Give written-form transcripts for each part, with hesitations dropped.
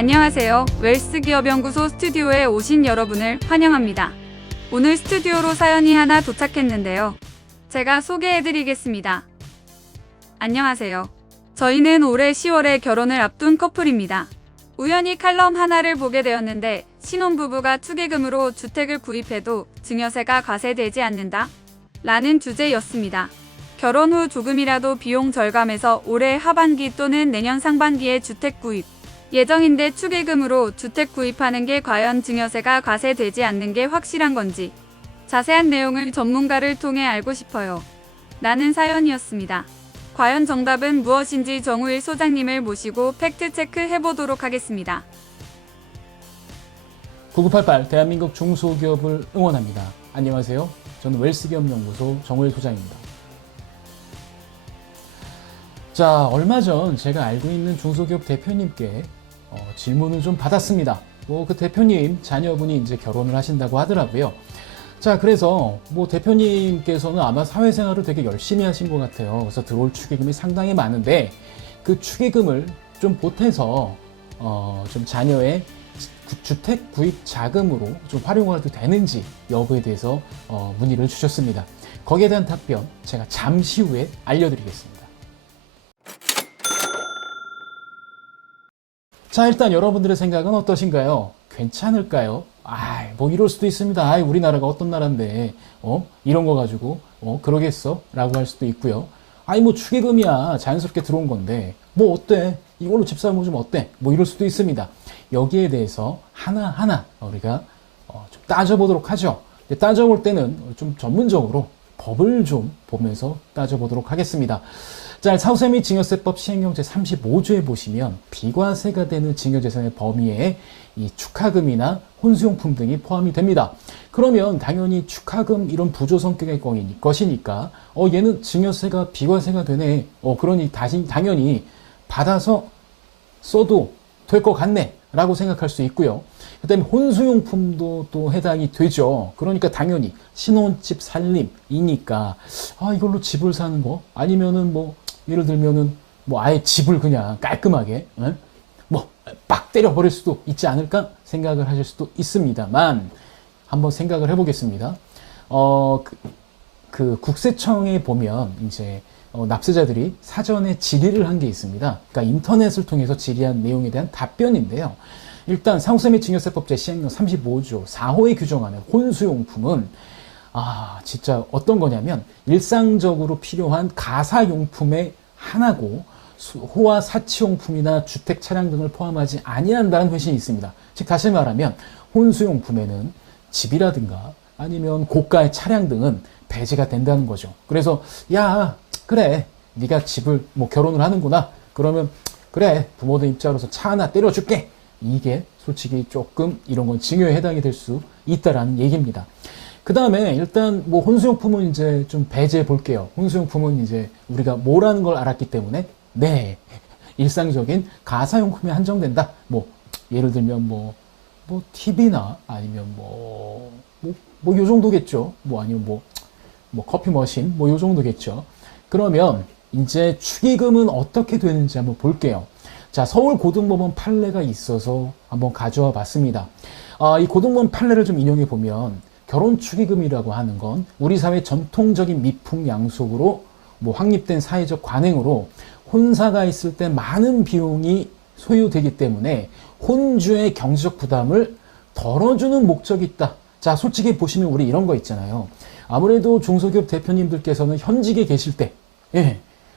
안녕하세요. 웰스기업연구소 스튜디오에 오신 여러분을 환영합니다. 오늘 스튜디오로 사연이 하나 도착했는데요. 제가 소개해드리겠습니다. 안녕하세요. 저희는 올해 10월에 결혼을 앞둔 커플입니다. 우연히 칼럼 하나를 보게 되었는데 신혼부부가 축의금으로 주택을 구입해도 증여세가 과세되지 않는다? 라는 주제였습니다. 결혼 후 조금이라도 비용 절감해서 올해 하반기 또는 내년 상반기에 주택 구입 예정인데 축의금으로 주택 구입하는 게 과연 증여세가 과세되지 않는 게 확실한 건지 자세한 내용을 전문가를 통해 알고 싶어요. 라는 사연이었습니다. 과연 정답은 무엇인지 정우일 소장님을 모시고 팩트체크 해보도록 하겠습니다. 9988 대한민국 중소기업을 응원합니다. 안녕하세요. 저는 웰스기업연구소 정우일 소장입니다. 자, 얼마 전 제가 알고 있는 중소기업 대표님께 질문을 좀 받았습니다. 그 대표님 자녀분이 이제 결혼을 하신다고 하더라고요. 자, 그래서 대표님께서는 아마 사회생활을 되게 열심히 하신 것 같아요. 그래서 들어올 축의금이 상당히 많은데 그 축의금을 좀 보태서 좀 자녀의 주택 구입 자금으로 좀 활용해도 되는지 여부에 대해서 문의를 주셨습니다. 거기에 대한 답변 제가 잠시 후에 알려드리겠습니다. 자, 일단 여러분들의 생각은 어떠신가요? 괜찮을까요? 이럴 수도 있습니다. 우리나라가 어떤 나라인데, 이런 거 가지고, 그러겠어? 라고 할 수도 있고요. 축의금이야. 자연스럽게 들어온 건데, 어때? 이걸로 집 사면 어때? 이럴 수도 있습니다. 여기에 대해서 하나하나 우리가 좀 따져보도록 하죠. 따져볼 때는 좀 전문적으로 법을 좀 보면서 따져보도록 하겠습니다. 자, 사후세 및 증여세법 시행령 제35조에 보시면 비과세가 되는 증여재산의 범위에 이 축하금이나 혼수용품 등이 포함이 됩니다. 그러면 당연히 축하금 이런 부조 성격의 것이니까 얘는 증여세가 비과세가 되네. 그러니 당연히 받아서 써도 될 것 같네 라고 생각할 수 있고요. 그 다음에 혼수용품도 또 해당이 되죠. 그러니까 당연히 신혼집 살림이니까 이걸로 집을 사는 거 아니면은 예를 들면은 아예 집을 그냥 깔끔하게 빡 때려버릴 수도 있지 않을까 생각을 하실 수도 있습니다만 한번 생각을 해보겠습니다. 그 국세청에 보면 이제 납세자들이 사전에 질의를 한 게 있습니다. 그러니까 인터넷을 통해서 질의한 내용에 대한 답변인데요. 일단 상호세 및 증여세법 제 시행령 35조 4호에 규정하는 혼수용품은 진짜 어떤 거냐면 일상적으로 필요한 가사용품의 하나고 호화 사치용품이나 주택 차량 등을 포함하지 아니한다는 회신이 있습니다. 즉 다시 말하면 혼수용품에는 집이라든가 아니면 고가의 차량 등은 배제가 된다는 거죠. 그래서 그래 네가 집을 결혼을 하는구나 그러면 그래 부모들 입장으로서 차 하나 때려줄게 이게 솔직히 조금 이런 건 증여에 해당이 될 수 있다라는 얘기입니다. 그 다음에 일단 혼수용품은 이제 좀 배제해 볼게요. 혼수용품은 이제 우리가 뭐라는 걸 알았기 때문에 일상적인 가사용품에 한정된다. 예를 들면 TV나 아니면 요 정도겠죠. 아니면 커피 머신 요 정도겠죠. 그러면 이제 축의금은 어떻게 되는지 한번 볼게요. 자, 서울고등법원 판례가 있어서 한번 가져와 봤습니다. 이 고등법원 판례를 좀 인용해 보면 결혼 축의금이라고 하는 건 우리 사회 전통적인 미풍양속으로 확립된 사회적 관행으로 혼사가 있을 때 많은 비용이 소요되기 때문에 혼주의 경제적 부담을 덜어주는 목적이 있다. 자, 솔직히 보시면 우리 이런 거 있잖아요. 아무래도 중소기업 대표님들께서는 현직에 계실 때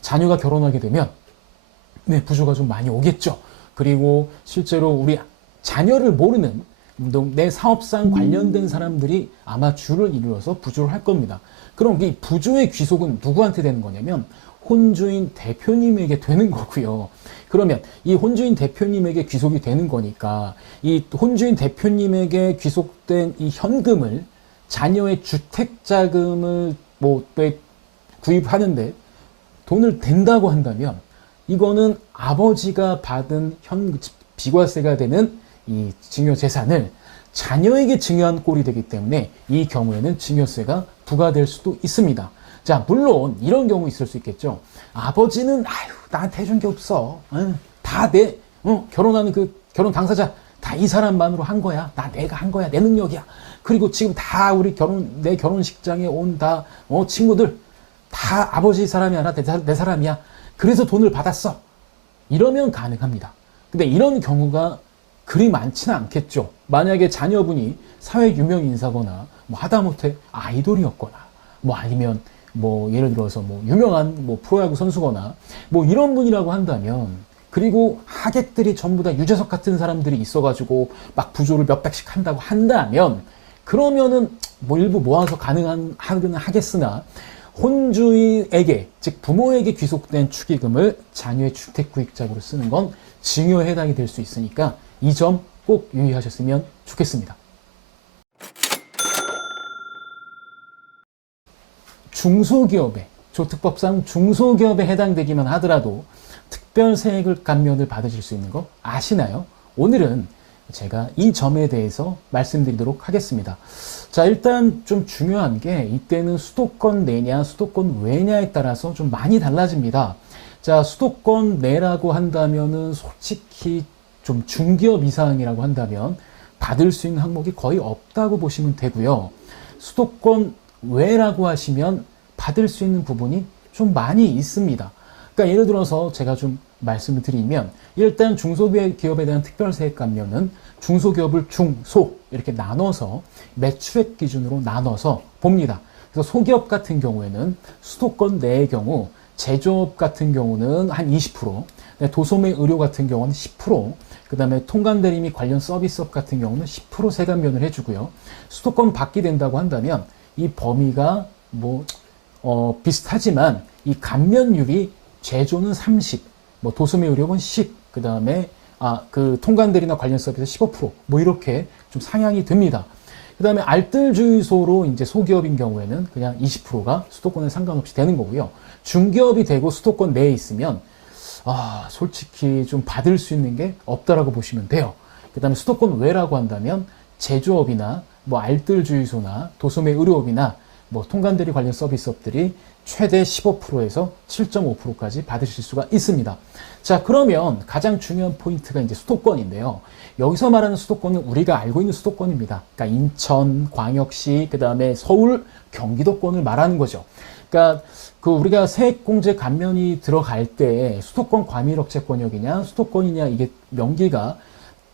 자녀가 결혼하게 되면 부조가 좀 많이 오겠죠. 그리고 실제로 우리 자녀를 모르는 내 사업상 관련된 사람들이 아마 줄을 이루어서 부조를 할 겁니다. 그럼 이 부조의 귀속은 누구한테 되는 거냐면 혼주인 대표님에게 되는 거고요. 그러면 이 혼주인 대표님에게 귀속이 되는 거니까 이 혼주인 대표님에게 귀속된 이 현금을 자녀의 주택자금을 구입하는데 돈을 댄다고 한다면 이거는 아버지가 받은 비과세가 되는 이 증여재산을 자녀에게 증여한 꼴이 되기 때문에 이 경우에는 증여세가 부과될 수도 있습니다. 자, 물론 이런 경우 있을 수 있겠죠. 아버지는 나한테 해준 게 없어. 다 내 결혼하는 그 결혼 당사자 다 이 사람만으로 한 거야. 내가 한 거야. 내 능력이야. 그리고 지금 다 우리 내 결혼식장에 온 다 친구들 다 아버지 사람이 아니라 내 사람이야. 그래서 돈을 받았어. 이러면 가능합니다. 근데 이런 경우가 그리 많지는 않겠죠. 만약에 자녀분이 사회 유명 인사거나 뭐 하다못해 아이돌이었거나 뭐 아니면 뭐 예를 들어서 뭐 유명한 뭐 프로야구 선수거나 뭐 이런 분이라고 한다면, 그리고 하객들이 전부 다 유재석 같은 사람들이 있어가지고 막 부조를 몇백씩 한다고 한다면, 그러면은 뭐 일부 모아서 하겠으나 혼주인에게, 즉 부모에게 귀속된 축의금을 자녀의 주택구입자금으로 쓰는 건 증여에 해당이 될 수 있으니까 이 점 꼭 유의하셨으면 좋겠습니다. 중소기업에, 조특법상 중소기업에 해당되기만 하더라도 특별세액을 감면을 받으실 수 있는 거 아시나요? 오늘은 제가 이 점에 대해서 말씀드리도록 하겠습니다. 자, 일단 좀 중요한 게, 이때는 수도권 내냐 수도권 외냐에 따라서 좀 많이 달라집니다. 자, 수도권 내라고 한다면은 솔직히 좀 중기업 이상이라고 한다면 받을 수 있는 항목이 거의 없다고 보시면 되고요. 수도권 외라고 하시면 받을 수 있는 부분이 좀 많이 있습니다. 그러니까 예를 들어서 제가 좀 말씀을 드리면, 일단 중소기업에 대한 특별세액 감면은 중소기업을 중소 이렇게 나눠서 매출액 기준으로 나눠서 봅니다. 그래서 소기업 같은 경우에는 수도권 내의 경우, 제조업 같은 경우는 한 20%, 도소매 의료 같은 경우는 10%, 그 다음에 통관대리 및 관련 서비스업 같은 경우는 10% 세감면을 해주고요. 수도권 밖이 된다고 한다면 이 범위가 비슷하지만 이 감면율이 제조는 30, 뭐 도소매 의료는 10, 그 다음에 그 통관대리나 관련 서비스 15%, 뭐 이렇게 좀 상향이 됩니다. 그 다음에 알뜰주유소로 이제 소기업인 경우에는 그냥 20%가 수도권에 상관없이 되는 거고요. 중기업이 되고 수도권 내에 있으면 솔직히 좀 받을 수 있는 게 없다라고 보시면 돼요. 그 다음에 수도권 외라고 한다면 제조업이나 뭐 알뜰주유소나 도소매 의료업이나 뭐 통관대리 관련 서비스업들이 최대 15%에서 7.5%까지 받으실 수가 있습니다. 자, 그러면 가장 중요한 포인트가 이제 수도권인데요. 여기서 말하는 수도권은 우리가 알고 있는 수도권입니다. 그러니까 인천, 광역시, 그 다음에 서울, 경기도권을 말하는 거죠. 그러니까 우리가 세액공제 감면이 들어갈 때 수도권 과밀억제권역이냐 수도권이냐 이게 명기가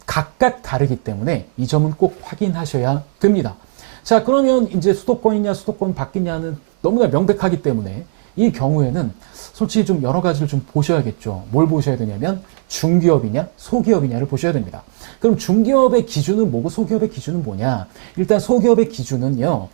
각각 다르기 때문에 이 점은 꼭 확인하셔야 됩니다. 자, 그러면 이제 수도권이냐 수도권 밖이냐는 너무나 명백하기 때문에 이 경우에는 솔직히 좀 여러 가지를 좀 보셔야겠죠. 뭘 보셔야 되냐면 중기업이냐 소기업이냐를 보셔야 됩니다. 그럼 중기업의 기준은 뭐고 소기업의 기준은 뭐냐? 일단 소기업의 기준은요,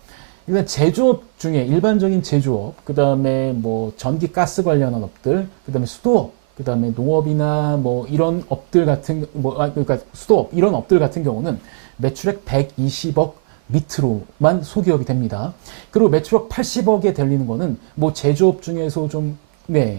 일단 제조업 중에 일반적인 제조업, 그 다음에 뭐 전기 가스 관련한 업들, 그 다음에 수도업, 그 다음에 농업이나 뭐 이런 업들 같은 그러니까 수도업 이런 업들 같은 경우는 매출액 120억 밑으로만 소기업이 됩니다. 그리고 매출액 80억에 들리는 거는 뭐 제조업 중에서 좀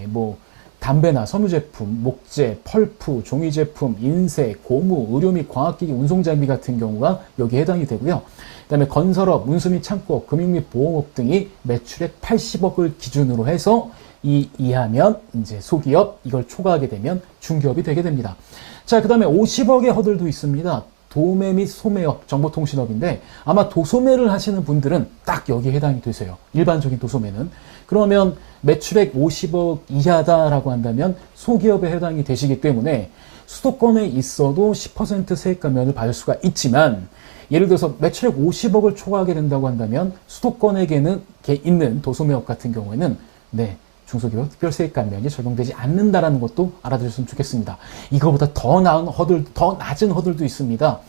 뭐 담배나 섬유제품, 목재, 펄프, 종이제품, 인쇄, 고무, 의료 및 과학기기, 운송장비 같은 경우가 여기에 해당이 되고요. 그 다음에 건설업, 운수 및 창고업, 금융 및 보험업 등이 매출액 80억을 기준으로 해서 이 이하면 이제 소기업, 이걸 초과하게 되면 중기업이 되게 됩니다. 자, 그 다음에 50억의 허들도 있습니다. 도매 및 소매업, 정보통신업인데 아마 도소매를 하시는 분들은 딱 여기에 해당이 되세요. 일반적인 도소매는. 그러면 매출액 50억 이하다라고 한다면 소기업에 해당이 되시기 때문에 수도권에 있어도 10% 세액 감면을 받을 수가 있지만, 예를 들어서 매출액 50억을 초과하게 된다고 한다면 수도권에게는 있는 도소매업 같은 경우에는 중소기업 특별세액 감면이 적용되지 않는다라는 것도 알아두셨으면 좋겠습니다. 이거보다 더 낮은 허들도 있습니다.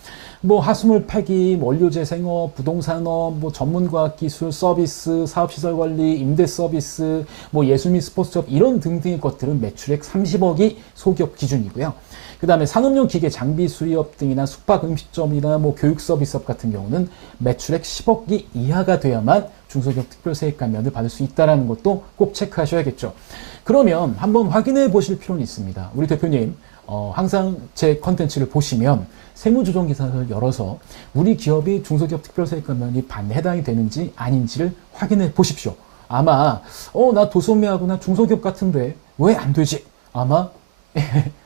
뭐 하수물 폐기, 원료 재생업, 부동산업, 뭐 전문과학기술, 서비스, 사업시설 관리, 임대 서비스, 뭐 예술 및 스포츠업 이런 등등의 것들은 매출액 30억이 소기업 기준이고요. 그 다음에 산업용 기계 장비 수리업 등이나 숙박 음식점이나 뭐 교육 서비스업 같은 경우는 매출액 10억이 이하가 돼야만 중소기업 특별세액 감면을 받을 수 있다는 것도 꼭 체크하셔야겠죠. 그러면 한번 확인해 보실 필요는 있습니다. 우리 대표님 항상 제 컨텐츠를 보시면 세무조정기사를 열어서 우리 기업이 중소기업 특별세액 감면이 해당이 되는지 아닌지를 확인해 보십시오. 아마 나 도소매하거나 중소기업 같은데 왜 안 되지? 아마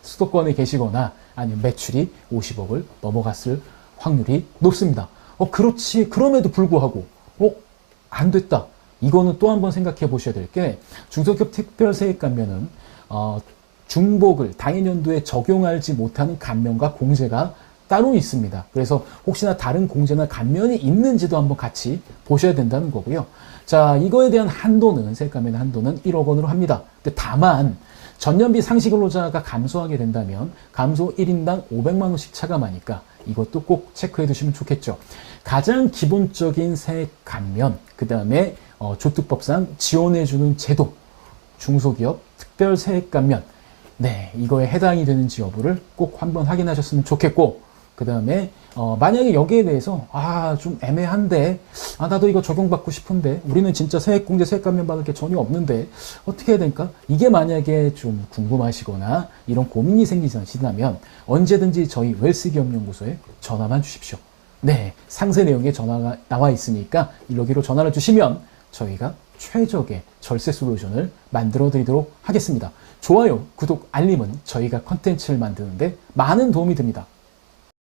수도권에 계시거나 아니면 매출이 50억을 넘어갔을 확률이 높습니다. 그렇지. 그럼에도 불구하고 안 됐다. 이거는 또 한번 생각해 보셔야 될 게 중소기업 특별세액 감면은 중복을 당해년도에 적용하지 못하는 감면과 공제가 따로 있습니다. 그래서 혹시나 다른 공제나 감면이 있는지도 한번 같이 보셔야 된다는 거고요. 자, 이거에 대한 한도는 세액 감면의 한도는 1억 원으로 합니다. 근데 다만 전년비 상시근로자가 감소하게 된다면 감소 1인당 500만 원씩 차감하니까 이것도 꼭 체크해 두시면 좋겠죠. 가장 기본적인 세액 감면, 그 다음에 조특법상 지원해주는 제도, 중소기업 특별 세액 감면, 네, 이거에 해당이 되는지 여부를 꼭 한번 확인하셨으면 좋겠고, 그 다음에 만약에 여기에 대해서 좀 애매한데 나도 이거 적용받고 싶은데 우리는 진짜 세액공제 세액감면 받을 게 전혀 없는데 어떻게 해야 될까? 이게 만약에 좀 궁금하시거나 이런 고민이 생기시다면 언제든지 저희 웰스기업연구소에 전화만 주십시오. 네, 상세 내용에 전화가 나와 있으니까 여기로 전화를 주시면 저희가 최적의 절세 솔루션을 만들어 드리도록 하겠습니다. 좋아요, 구독, 알림은 저희가 컨텐츠를 만드는데 많은 도움이 됩니다.